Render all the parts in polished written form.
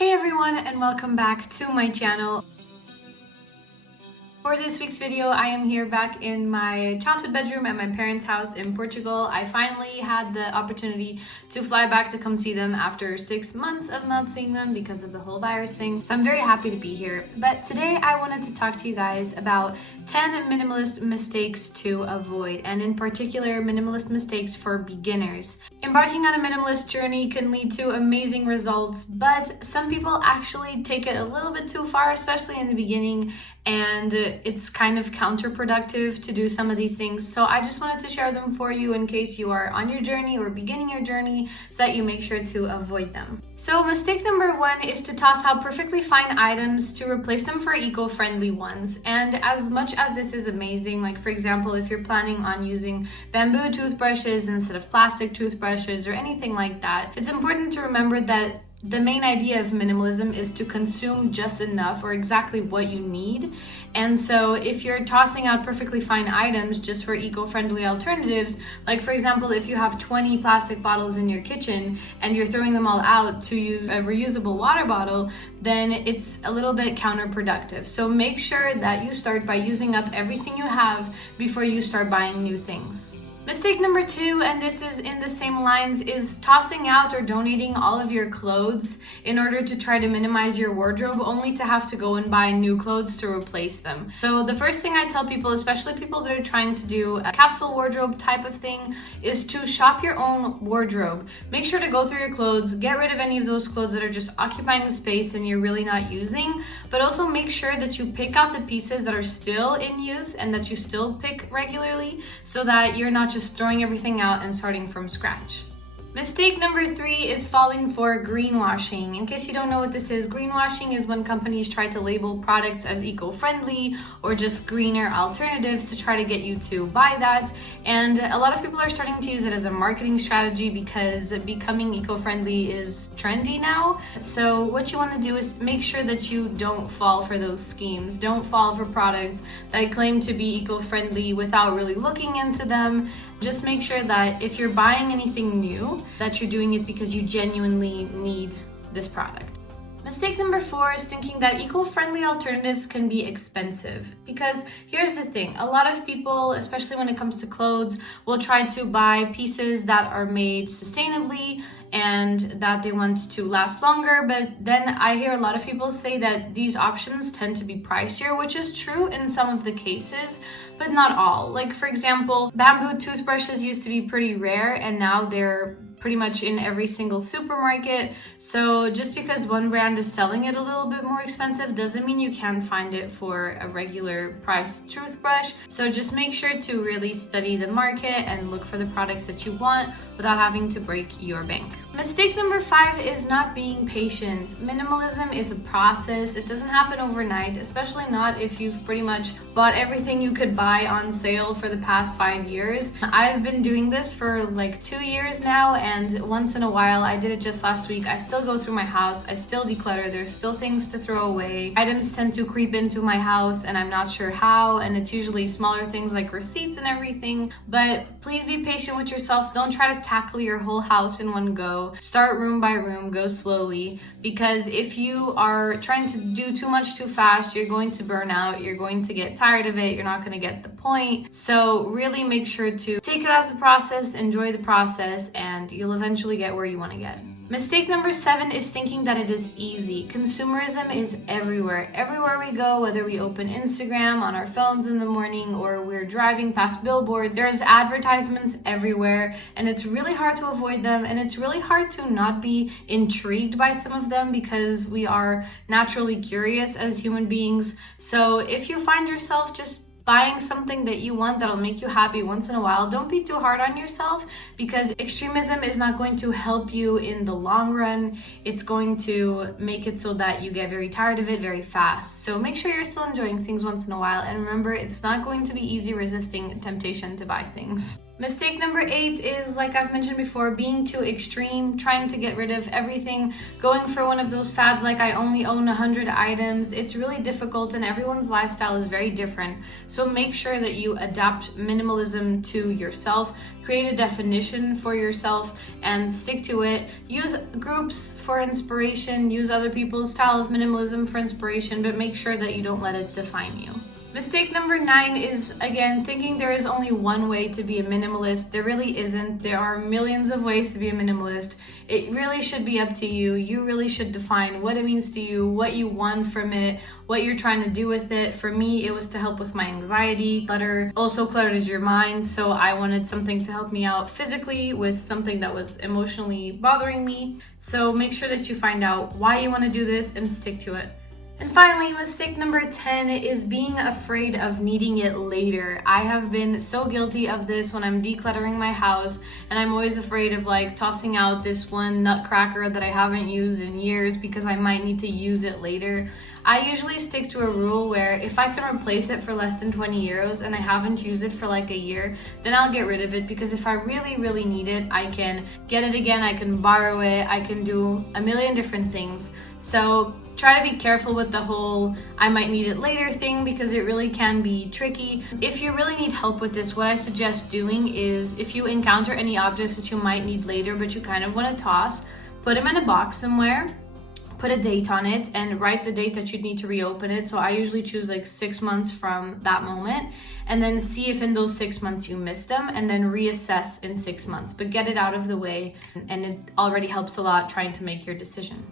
Hey everyone, and welcome back to my channel. For this week's video, I am here back in my childhood bedroom at my parents' house in Portugal. I finally had the opportunity to fly back to come see them after 6 months of not seeing them because of the whole virus thing. So I'm very happy to be here. But today I wanted to talk to you guys about 10 minimalist mistakes to avoid, and in particular, minimalist mistakes for beginners. Embarking on a minimalist journey can lead to amazing results, but some people actually take it a little bit too far, especially in the beginning, and it's kind of counterproductive to do some of these things. So I just wanted to share them for you in case you are on your journey or beginning your journey, so that you make sure to avoid them. So mistake number 1 is to toss out perfectly fine items to replace them for eco-friendly ones. And as much as this is amazing, like for example, if you're planning on using bamboo toothbrushes instead of plastic toothbrushes or anything like that, it's important to remember that the main idea of minimalism is to consume just enough or exactly what you need. And so if you're tossing out perfectly fine items just for eco-friendly alternatives, like for example, if you have 20 plastic bottles in your kitchen and you're throwing them all out to use a reusable water bottle, then it's a little bit counterproductive. So make sure that you start by using up everything you have before you start buying new things. Mistake number 2, and this is in the same lines, is tossing out or donating all of your clothes in order to try to minimize your wardrobe, only to have to go and buy new clothes to replace them. So the first thing I tell people, especially people that are trying to do a capsule wardrobe type of thing, is to shop your own wardrobe. Make sure to go through your clothes, get rid of any of those clothes that are just occupying the space and you're really not using, but also make sure that you pick out the pieces that are still in use and that you still pick regularly, so that you're not just throwing everything out and starting from scratch. Mistake number 3 is falling for greenwashing. In case you don't know what this is, greenwashing is when companies try to label products as eco-friendly or just greener alternatives to try to get you to buy that. And a lot of people are starting to use it as a marketing strategy because becoming eco-friendly is trendy now. So what you want to do is make sure that you don't fall for those schemes. Don't fall for products that claim to be eco-friendly without really looking into them. Just make sure that if you're buying anything new, that you're doing it because you genuinely need this product. Mistake number 4 is thinking that eco-friendly alternatives can be expensive. Because here's the thing, a lot of people, especially when it comes to clothes, will try to buy pieces that are made sustainably and that they want to last longer, but then I hear a lot of people say that these options tend to be pricier, which is true in some of the cases, but not all. Like for example, bamboo toothbrushes used to be pretty rare and now they're pretty much in every single supermarket. So just because one brand is selling it a little bit more expensive doesn't mean you can't find it for a regular priced toothbrush. So just make sure to really study the market and look for the products that you want without having to break your bank. Mistake number 5 is not being patient. Minimalism is a process. It doesn't happen overnight, especially not if you've pretty much bought everything you could buy on sale for the past 5 years. I've been doing this for like 2 years now, and once in a while, I did it just last week, I still go through my house, I still declutter, there's still things to throw away. Items tend to creep into my house and I'm not sure how, and it's usually smaller things like receipts and everything. But please be patient with yourself. Don't try to tackle your whole house in one go. Start room by room, go slowly, because if you are trying to do too much too fast, you're going to burn out, you're going to get tired of it, you're not going to get the point. So really make sure to take it as a process, enjoy the process, and you'll eventually get where you want to get. Mistake number 7 is thinking that it is easy. Consumerism is everywhere. Everywhere we go, whether we open Instagram on our phones in the morning or we're driving past billboards, there's advertisements everywhere, and it's really hard to avoid them, and it's really hard to not be intrigued by some of them because we are naturally curious as human beings. So if you find yourself just buying something that you want that'll make you happy once in a while, don't be too hard on yourself, because extremism is not going to help you in the long run. It's going to make it so that you get very tired of it very fast. So make sure you're still enjoying things once in a while, and remember, it's not going to be easy resisting temptation to buy things. Mistake number 8 is, like I've mentioned before, being too extreme, trying to get rid of everything, going for one of those fads like I only own 100 items. It's really difficult and everyone's lifestyle is very different. So make sure that you adapt minimalism to yourself, create a definition for yourself and stick to it. Use groups for inspiration, use other people's style of minimalism for inspiration, but make sure that you don't let it define you. Mistake number 9 is, again, thinking there is only one way to be a minimalist. There really isn't. There are millions of ways to be a minimalist. It really should be up to you. You really should define what it means to you, what you want from it, what you're trying to do with it. For me, it was to help with my anxiety. Clutter also clutters your mind, so I wanted something to help me out physically with something that was emotionally bothering me. So make sure that you find out why you want to do this and stick to it. And finally, mistake number 10 is being afraid of needing it later. I have been so guilty of this when I'm decluttering my house, and I'm always afraid of like tossing out this one nutcracker that I haven't used in years because I might need to use it later. I usually stick to a rule where if I can replace it for less than 20 euros and I haven't used it for like a year, then I'll get rid of it, because if I really need it, I can get it again, I can borrow it, I can do a million different things. So try to be careful with the whole I might need it later thing, because it really can be tricky. If you really need help with this, what I suggest doing is, if you encounter any objects that you might need later but you kind of want to toss, put them in a box somewhere, put a date on it, and write the date that you'd need to reopen it. So I usually choose like 6 months from that moment, and then see if in those 6 months you missed them, and then reassess in 6 months. But get it out of the way, and it already helps a lot trying to make your decision.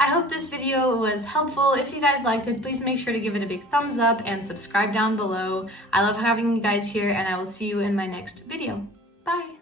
I hope this video was helpful. If you guys liked it, please make sure to give it a big thumbs up and subscribe down below. I love having you guys here, and I will see you in my next video. Bye!